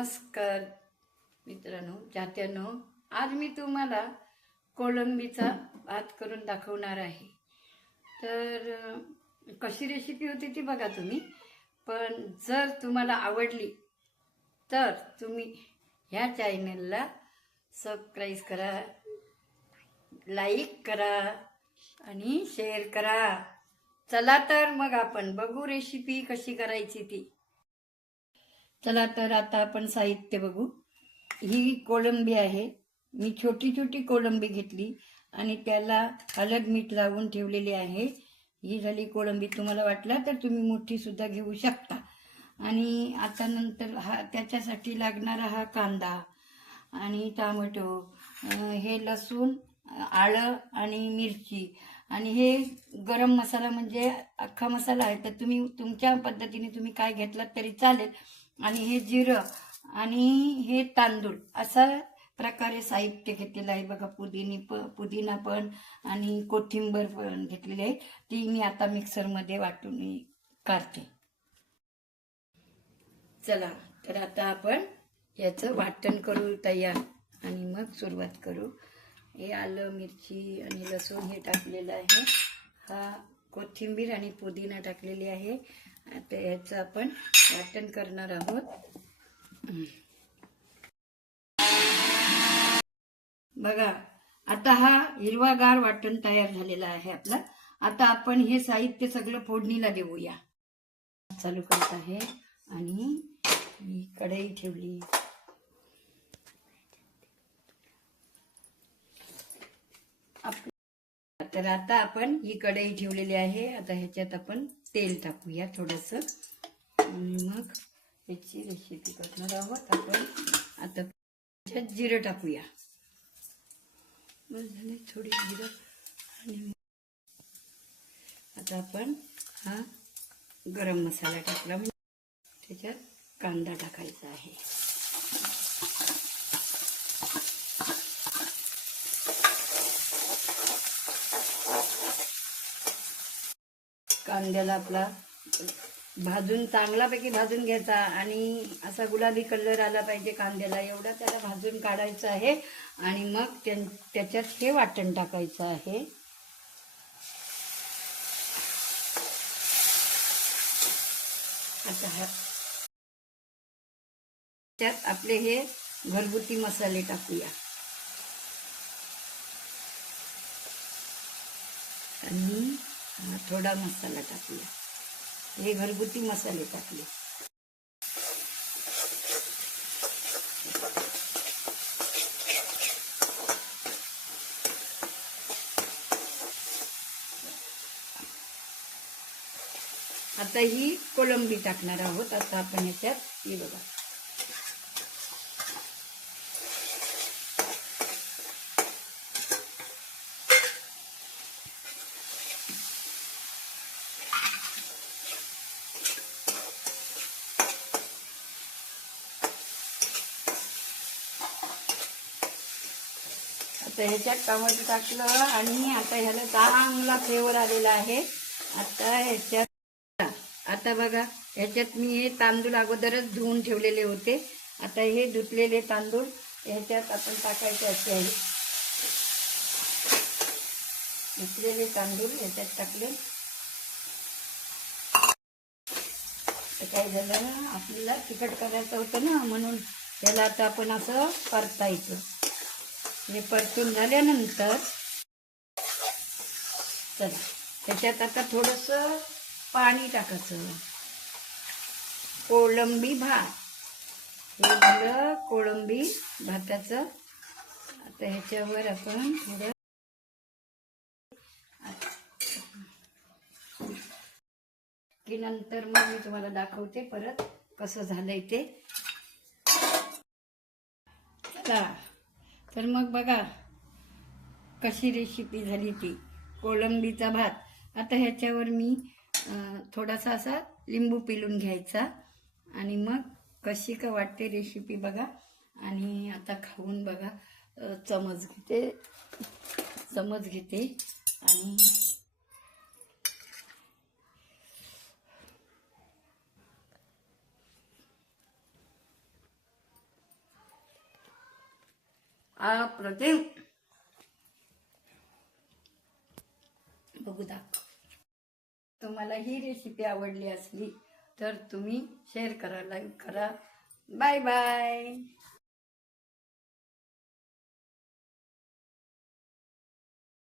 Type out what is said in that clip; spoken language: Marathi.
नमस्कार मित्रांनो, चाहत्यांनो, आज मी तुम्हाला कोळंबीचा भात करून दाखवणार आहे। तर कशी रेसिपी होती ती बघा तुम्ही। पण जर तुम्हाला आवडली तर तुम्ही ह्या चॅनलला सबस्क्राइब करा, लाईक करा आणि शेअर करा। चला तर मग आपण बघू रेसिपी कशी करायची ती। चला तर आता आपण साहित्य बघू। ही कोळंबी आहे, मी छोटी छोटी कोळंबी घेतली आणि त्याला हळद मीठ लावून ठेवलेली आहे। ही झाली कोळंबी। तुम्हाला वाटला तर तुम्ही मोठी सुद्धा घेऊ शकता। आणि आता नंतर त्याच्यासाठी लागणारा हा कांदा आणि टोमॅटो, हे लसूण, आलं आणि मिरची, आणि हे गरम मसाला म्हणजे अख्खा मसाला आहे। तर तुम्ही तुमच्या पद्धतीने तुम्ही काय घेतलात तरी चालेल। आणि हे जिरं आणि हे तांदूळ, असा प्रकारे साहित्य घेतलेलं आहे बघा। पुदिना पण आणि कोथिंबीर पण घेतलेली आहे। ती मी आता मिक्सरमध्ये वाटून काढते। चला तर आता आपण याचं वाटण करू तयार आणि मग सुरुवात करू। हे आलं मिरची आणि लसूण हे टाकलेलं आहे, हा कोथिंबीर आणि पुदिना टाकलेली आहे। आता याचं आपण वाटण करणार आहोत। बघा, आता हा हिरवागार वाटण तयार झालेला आहे आपला। आता आपण हे साहित्य सगळं फोडणीला देऊया। चालू करत आहे आणि ही कढई ठेवली। तर आता आपण ही कढई ठेवलेली आहे। आता ह्याच्यात आपण तेल टाकूया थोडंसं आणि मग याची रेसिपी करणार आहोत आपण। आता ह्याच्यात जिरं टाकूया। बस झाले, थोडी जिरं। आणि आता आपण हा गरम मसाला टाकला, म्हणजे त्याच्यात कांदा टाकायचा आहे। कांद्याला आपला भाजून चांगल्यापैकी भाजून घ्यायचा आणि असा गुलाबी कलर आला पाहिजे कांद्याला, एवढा त्याला भाजून काढायचं आहे। आणि मग त्याच्यात हे वाटण टाकायचं आहे। आता त्यात आपले हे घरगुती मसाले टाकूया आणि थोडा मसाला टाकूया। हे घरगुती मसाले टाकले। आता ही कोळंबी टाकणार आहोत। आता आपण ह्याच्यात ही बघा, आता ह्याच्यात टोमॅटो टाकलं आणि आता ह्याला चांगला फ्लेवर आलेला आहे। आता ह्याच्यात आता बघा, ह्याच्यात मी हे तांदूळ अगोदरच धुवून ठेवलेले होते। आता हे धुतलेले तांदूळ ह्याच्यात आपण टाकायचे आहे। धुतलेले तांदूळ ह्याच्यात टाकले। काय झालं, आपल्याला तिखट करायचं होतं ना, म्हणून त्याला आता आपण असं परतायचं। हे परतून झाल्यानंतर चला त्याच्यात आता थोडंसं पाणी टाकायचं। कोळंबी भात, हे झालं कोळंबी भाताचं। आता ह्याच्यावर आपण थोडं की नंतर मग मी तुम्हाला दाखवते परत कसं झालंय ते। चला तर मग बघा कशी रेसिपी झाली ती कोळंबीचा भात। आता ह्याच्यावर मी थोडासा असा लिंबू पिळून घ्यायचा आणि मग कशी का वाटते रेसिपी बघा। आणि आता खाऊन बघा, चमच घेते आणि अप्रतिम. बघू दाखव. तुम्हाला ही रेसिपी आवडली असली तर तुम्ही शेअर करा, लाईक करा. Bye bye.